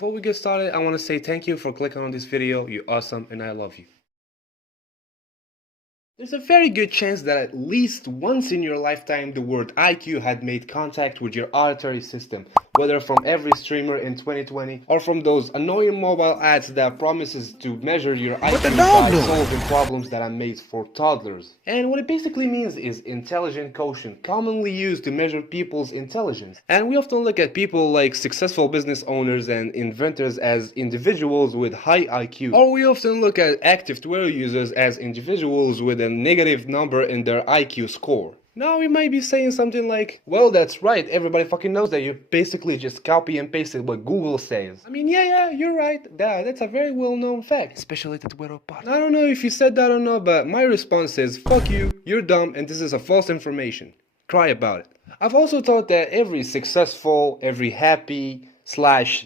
Before we get started, I want to say thank you for clicking on this video. You're awesome and I love you. There's a very good chance that at least once in your lifetime the word IQ had made contact with your auditory system, whether from every streamer in 2020 or from those annoying mobile ads that promises to measure your IQ by solving problems that are made for toddlers. And what it basically means is intelligent quotient, commonly used to measure people's intelligence. And we often look at people like successful business owners and inventors as individuals with high IQ, or we often look at active Twitter users as individuals with a negative number in their IQ score. Now you might be saying something like, well, that's right, everybody fucking knows that you basically just copy and pasted what Google says. I mean, yeah, you're right, that's a very well-known fact. Especially the Twitter part. I don't know if you said that or not, but my response is, fuck you, you're dumb, and this is a false information. Cry about it. I've also thought that every successful, every happy,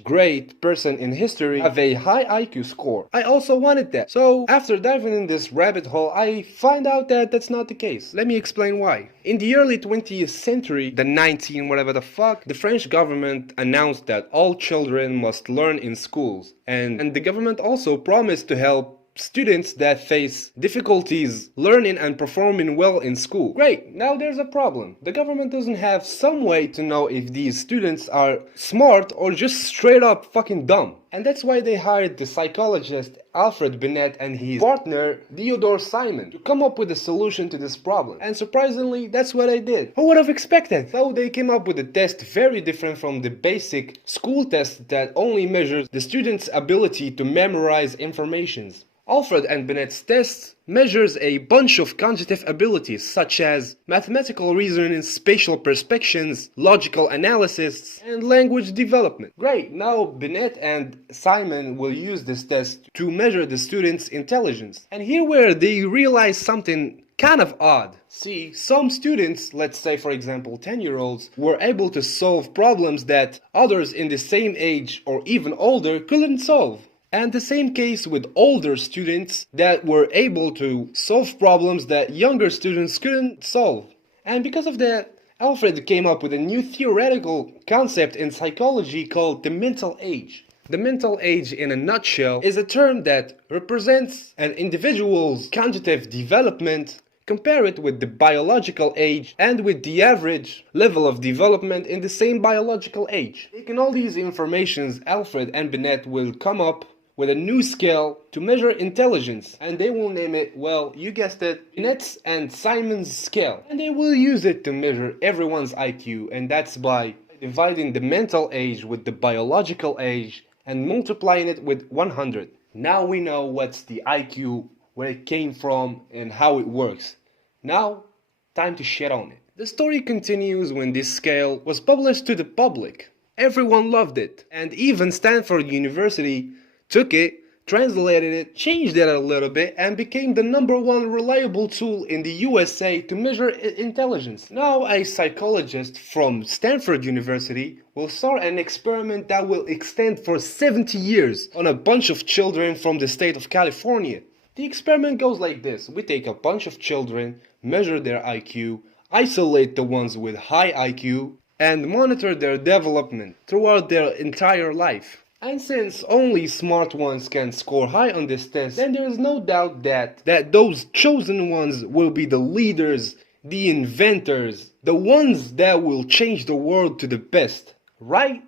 great person in history have a high IQ score. I also wanted that. So after diving in this rabbit hole, I find out that that's not the case. Let me explain why. In the early 20th century, the 19 whatever the fuck, the French government announced that all children must learn in schools. And the government also promised to help students that face difficulties learning and performing well in school. Great, now there's a problem. The government doesn't have some way to know if these students are smart or just straight up fucking dumb. And that's why they hired the psychologist Alfred Binet and his partner Theodore Simon to come up with a solution to this problem. And surprisingly, that's what they did. Who would have expected? So they came up with a test very different from the basic school test that only measures the student's ability to memorize information. Alfred and Binet's test measures a bunch of cognitive abilities such as mathematical reasoning, spatial perceptions, logical analysis, and language development. Great, now Binet and Simon will use this test to measure the student's intelligence. And here where they realize something kind of odd. See, some students, let's say for example 10-year-olds, were able to solve problems that others in the same age or even older couldn't solve. And the same case with older students that were able to solve problems that younger students couldn't solve. And because of that, Alfred came up with a new theoretical concept in psychology called the mental age. The mental age, in a nutshell, is a term that represents an individual's cognitive development. Compare it with the biological age and with the average level of development in the same biological age. Taking all these informations, Alfred and Binet will come up with a new scale to measure intelligence, and they will name it, well, you guessed it, Binet's and Simon's scale. And they will use it to measure everyone's IQ, and that's by dividing the mental age with the biological age and multiplying it with 100. Now we know what's the IQ, where it came from, and how it works. Now, time to shit on it. The story continues when this scale was published to the public. Everyone loved it, and even Stanford University took it, translated it, changed it a little bit, and became the #1 reliable tool in the USA to measure intelligence. Now a psychologist from Stanford University will start an experiment that will extend for 70 years on a bunch of children from the state of California. The experiment goes like this. We take a bunch of children, measure their IQ, isolate the ones with high IQ, and monitor their development throughout their entire life. And since only smart ones can score high on this test, then there is no doubt that those chosen ones will be the leaders, the inventors, the ones that will change the world to the best. Right?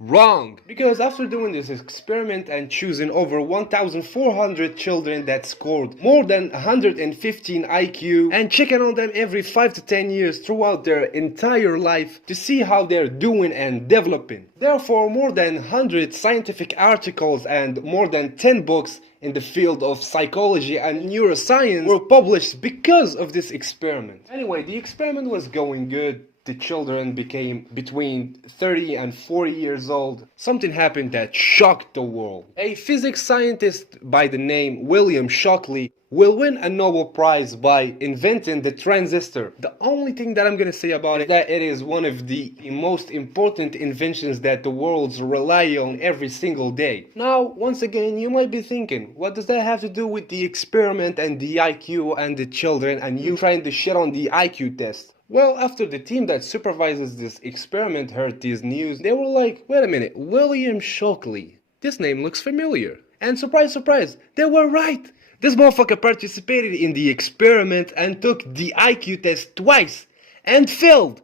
Wrong! Because after doing this experiment and choosing over 1,400 children that scored more than 115 IQ and checking on them every 5 to 10 years throughout their entire life to see how they're doing and developing. Therefore, more than 100 scientific articles and more than 10 books in the field of psychology and neuroscience were published because of this experiment. Anyway, the experiment was going good. The children became between 30 and 40 years old. Something happened that shocked the world. A physics scientist by the name William Shockley will win a Nobel Prize by inventing the transistor. The only thing that I'm gonna say about it is that it is one of the most important inventions that the world rely on every single day. Now, once again, you might be thinking, what does that have to do with the experiment and the IQ and the children and you trying to shit on the IQ test? Well, after the team that supervises this experiment heard this news, they were like, wait a minute, William Shockley, this name looks familiar. And surprise, surprise, they were right! This motherfucker participated in the experiment and took the IQ test twice and failed!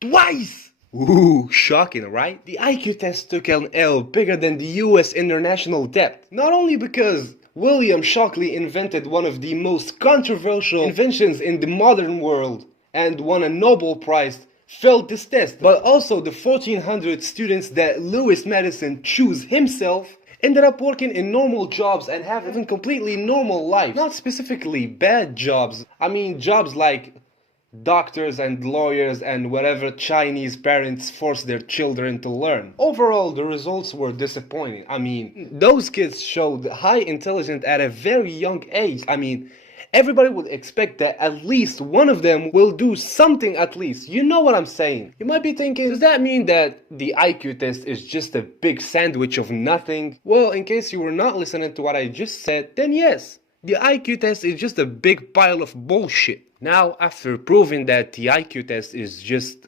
Twice! Ooh, shocking, right? The IQ test took an L bigger than the US international debt. Not only because William Shockley invented one of the most controversial inventions in the modern world and won a Nobel Prize, failed this test, but also the 1400 students that Lewis Madison chose himself ended up working in normal jobs and having completely normal lives. Not specifically bad jobs. I mean jobs like doctors and lawyers and whatever Chinese parents force their children to learn. Overall, the results were disappointing. I mean, those kids showed high intelligence at a very young age. I mean, everybody would expect that at least one of them will do something at least. You know what I'm saying? You might be thinking, does that mean that the IQ test is just a big sandwich of nothing? Well, in case you were not listening to what I just said, then yes, the IQ test is just a big pile of bullshit. Now, after proving that the IQ test is just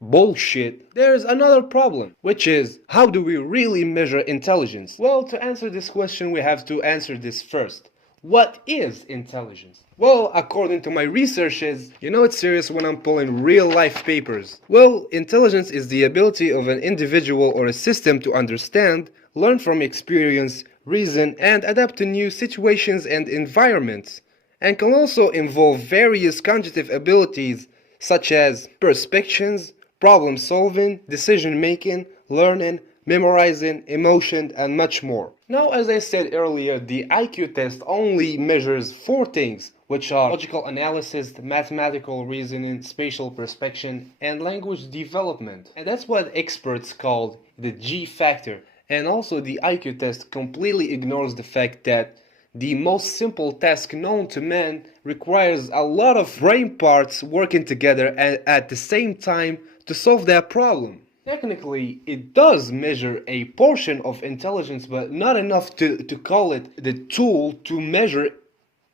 bullshit, there's another problem, which is, how do we really measure intelligence? Well, to answer this question, we have to answer this first. What is intelligence? Well, according to my researches, you know it's serious when I'm pulling real life papers. Well, intelligence is the ability of an individual or a system to understand, learn from experience, reason, and adapt to new situations and environments, and can also involve various cognitive abilities such as perceptions, problem solving, decision making, learning, memorizing, emotion, and much more. Now, as I said earlier, the IQ test only measures 4 things, which are logical analysis, mathematical reasoning, spatial perception, and language development. And that's what experts call the G factor. And also the IQ test completely ignores the fact that the most simple task known to man requires a lot of brain parts working together at the same time to solve that problem. Technically, it does measure a portion of intelligence, but not enough to call it the tool to measure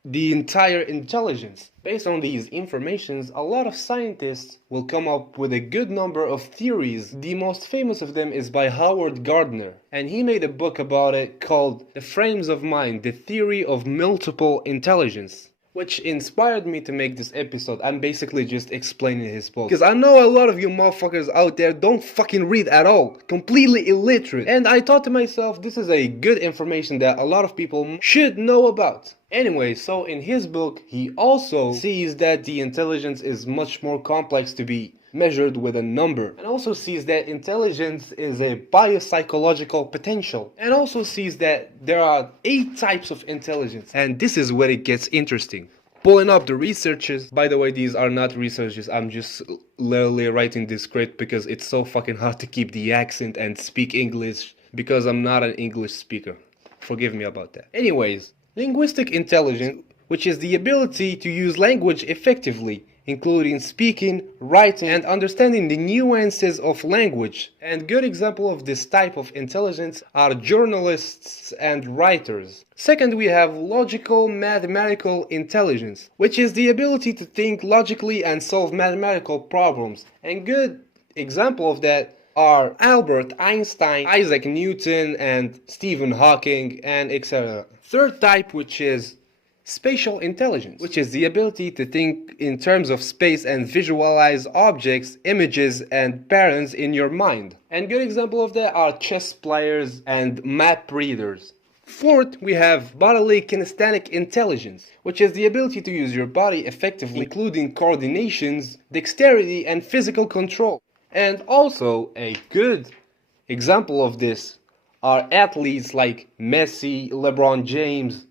the entire intelligence. Based on these informations, a lot of scientists will come up with a good number of theories. The most famous of them is by Howard Gardner, and he made a book about it called The Frames of Mind, The Theory of Multiple Intelligence, which inspired me to make this episode. I'm basically just explaining his book, because I know a lot of you motherfuckers out there don't fucking read at all, completely illiterate, and I thought to myself, this is a good information that a lot of people should know about. Anyway, so in his book, he also sees that the intelligence is much more complex to be measured with a number, and also sees that intelligence is a biopsychological potential, and also sees that there are 8 types of intelligence, and this is where it gets interesting. Pulling up the researches, by the way, these are not researches, I'm just literally writing this script because it's so fucking hard to keep the accent and speak English because I'm not an English speaker. Forgive me about that. Anyways, linguistic intelligence, which is the ability to use language effectively, including speaking, writing, and understanding the nuances of language. And good example of this type of intelligence are journalists and writers. Second, we have logical mathematical intelligence, which is the ability to think logically and solve mathematical problems. And good example of that are Albert Einstein, Isaac Newton, and Stephen Hawking, and etc. Third type, which is spatial intelligence, which is the ability to think in terms of space and visualize objects, images, and patterns in your mind. And good example of that are chess players and map readers. Fourth, we have bodily kinesthetic intelligence, which is the ability to use your body effectively, including coordinations, dexterity, and physical control. And also, a good example of this are athletes like Messi, LeBron James,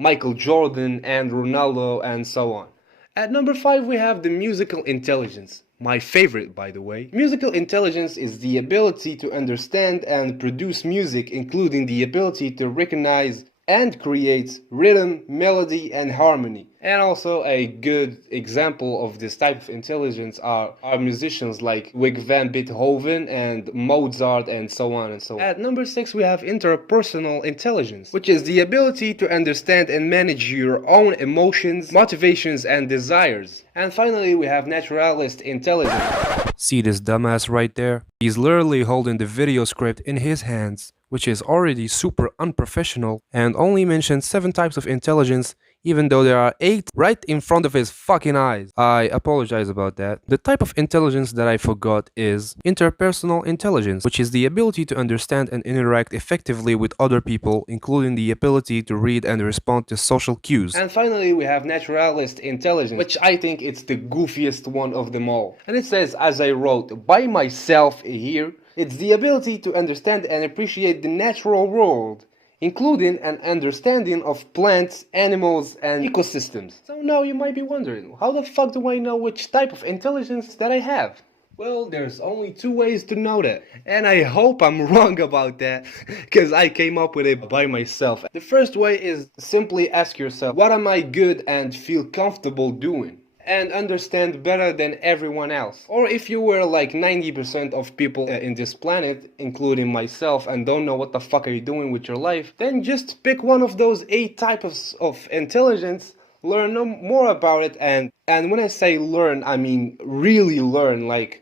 Michael Jordan, and Ronaldo, and so on. At number 5, we have the musical intelligence. My favorite, by the way. Musical intelligence is the ability to understand and produce music, including the ability to recognize and create rhythm, melody, and harmony. And also a good example of this type of intelligence are musicians like Ludwig van Beethoven and Mozart, and so on and so on. At number 6, we have interpersonal intelligence, which is the ability to understand and manage your own emotions, motivations, and desires. And finally, we have naturalist intelligence. See this dumbass right there? He's literally holding the video script in his hands which is already super unprofessional, and only mentioned 7 types of intelligence even though there are 8 right in front of his fucking eyes. I apologize about that. The type of intelligence that I forgot is interpersonal intelligence, which is the ability to understand and interact effectively with other people, including the ability to read and respond to social cues. And finally, we have naturalist intelligence, which I think it's the goofiest one of them all. And it says, as I wrote, by myself here, it's the ability to understand and appreciate the natural world, including an understanding of plants, animals, and ecosystems. So now you might be wondering, how the fuck do I know which type of intelligence that I have? Well, there's only 2 ways to know that, and I hope I'm wrong about that, because I came up with it by myself. The first way is simply ask yourself, what am I good and feel comfortable doing? And understand better than everyone else. Or if you were like 90% of people in this planet, including myself, and don't know what the fuck are you doing with your life, then just pick one of those 8 types of intelligence, learn more about it, and when I say learn, I mean really learn, like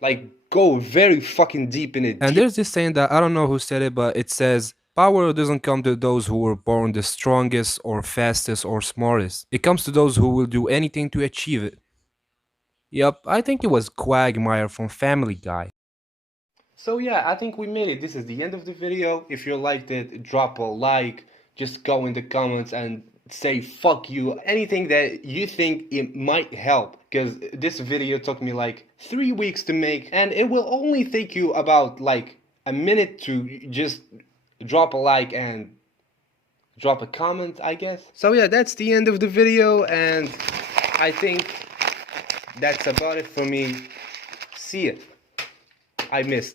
go very fucking deep in it. And there's this saying that I don't know who said it, but it says, power doesn't come to those who were born the strongest or fastest or smartest. It comes to those who will do anything to achieve it. Yup, I think it was Quagmire from Family Guy. So yeah, I think we made it. This is the end of the video. If you liked it, drop a like, just go in the comments and say fuck you, anything that you think it might help, because this video took me like 3 weeks to make, and it will only take you about like a minute to just drop a like and drop a comment, I guess. So yeah, that's the end of the video, and I think that's about it for me. See ya. I missed.